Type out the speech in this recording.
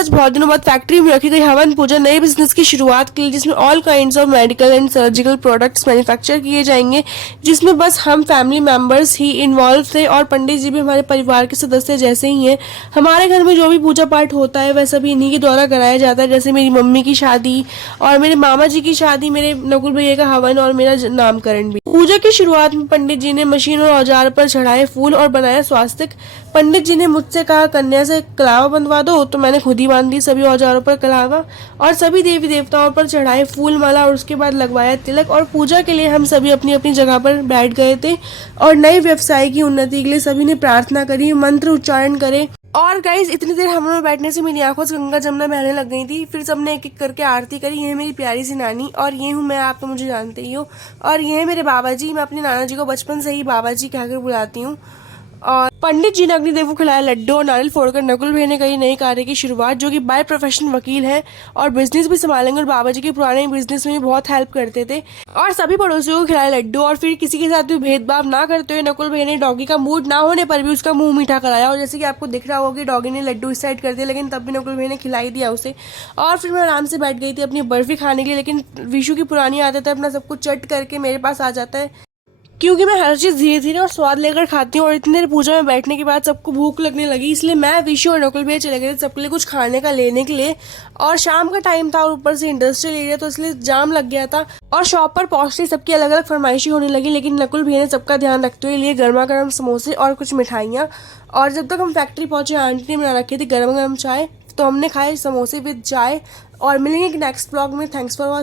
आज बहुत दिनों बाद फैक्ट्री में रखी गई हवन पूजा नए बिजनेस की शुरुआत के लिए, जिसमें all kinds of medical and surgical products manufacture किए जाएंगे, जिसमें बस हम फैमिली मेंबर्स ही इन्वॉल्व थे और पंडित जी भी हमारे परिवार के सदस्य जैसे ही हैं। हमारे घर में जो भी पूजा पाठ होता है वह सभी इन्हीं के द्वारा कराया जाता है, जैसे मेरी मम्मी की शादी और मेरे मामा जी की शादी, मेरे नकुल भैया का हवन और मेरा नामकरण भी। पूजा की शुरुआत में पंडित जी ने मशीन और औजार पर चढ़ाए फूल और बनाया स्वास्तिक। पंडित जी ने मुझसे कहा कन्या से कलावा बंधवा दो, तो मैंने खुद ही बांध दी सभी औजारों पर कलावा और सभी देवी देवताओं पर चढ़ाए फूल माला और उसके बाद लगवाया तिलक। और पूजा के लिए हम सभी अपनी अपनी जगह पर बैठ गए थे और नए व्यवसाय की उन्नति के लिए सभी ने प्रार्थना करी, मंत्र उच्चारण करे। और गाइज इतनी देर हम लोग बैठने से मेरी आंखों से गंगा जमुना बहने लग गई थी। फिर सबने एक एक करके आरती करी। ये है मेरी प्यारी सी नानी और ये हूँ मैं, आप तो मुझे जानते ही हो। और ये है मेरे बाबा जी, मैं अपने नाना जी को बचपन से ही बाबा जी कहकर बुलाती हूँ। और पंडित जी ने अग्निदेव को खिलाया लड्डू और नारियल फोड़कर नकुल भैया ने करी नई कार्य की शुरुआत, जो कि बाय प्रोफेशन वकील है और बिजनेस भी संभालेंगे और बाबा जी के पुराने बिजनेस में भी बहुत हेल्प करते थे। और सभी पड़ोसियों को खिलाया लड्डू और फिर किसी के साथ भी भेदभाव ना करते हुए नकुल भैया ने डॉगी का मूड ना होने पर भी उसका मुंह मीठा कराया। और जैसे कि आपको दिख रहा होगा कि डॉगी ने लड्डू इस साइड कर दिया, लेकिन तब भी नकुल भैया ने खिलाई दिया उसे। और फिर मैं आराम से बैठ गई थी अपनी बर्फी खाने के लिए, लेकिन विशु की पुरानी आदत है अपना सब कुछ चट करके मेरे पास आ जाता है, क्योंकि मैं हर चीज़ धीरे धीरे और स्वाद लेकर खाती हूँ। और इतनी देर पूजा में बैठने के बाद सबको भूख लगने लगी, इसलिए मैं विशु और नकुल भैया चले गए सबके लिए कुछ खाने का लेने के लिए। और शाम का टाइम था और ऊपर से इंडस्ट्रियल एरिया, तो इसलिए जाम लग गया था और शॉप पर पहुंचते सबकी अलग अलग फरमाइशी होने लगी। लेकिन नकुल भैया ने सबका ध्यान रखते हुए लिए गर्मा गर्म समोसे और कुछ मिठाइयाँ। और जब तक हम फैक्ट्री पहुंचे आंटी ने बना रखी थी गर्म गर्म चाय, तो हमने खाए समोसे विद चाय। और मिलेंगे नेक्स्ट ब्लॉग में। Thanks for watching.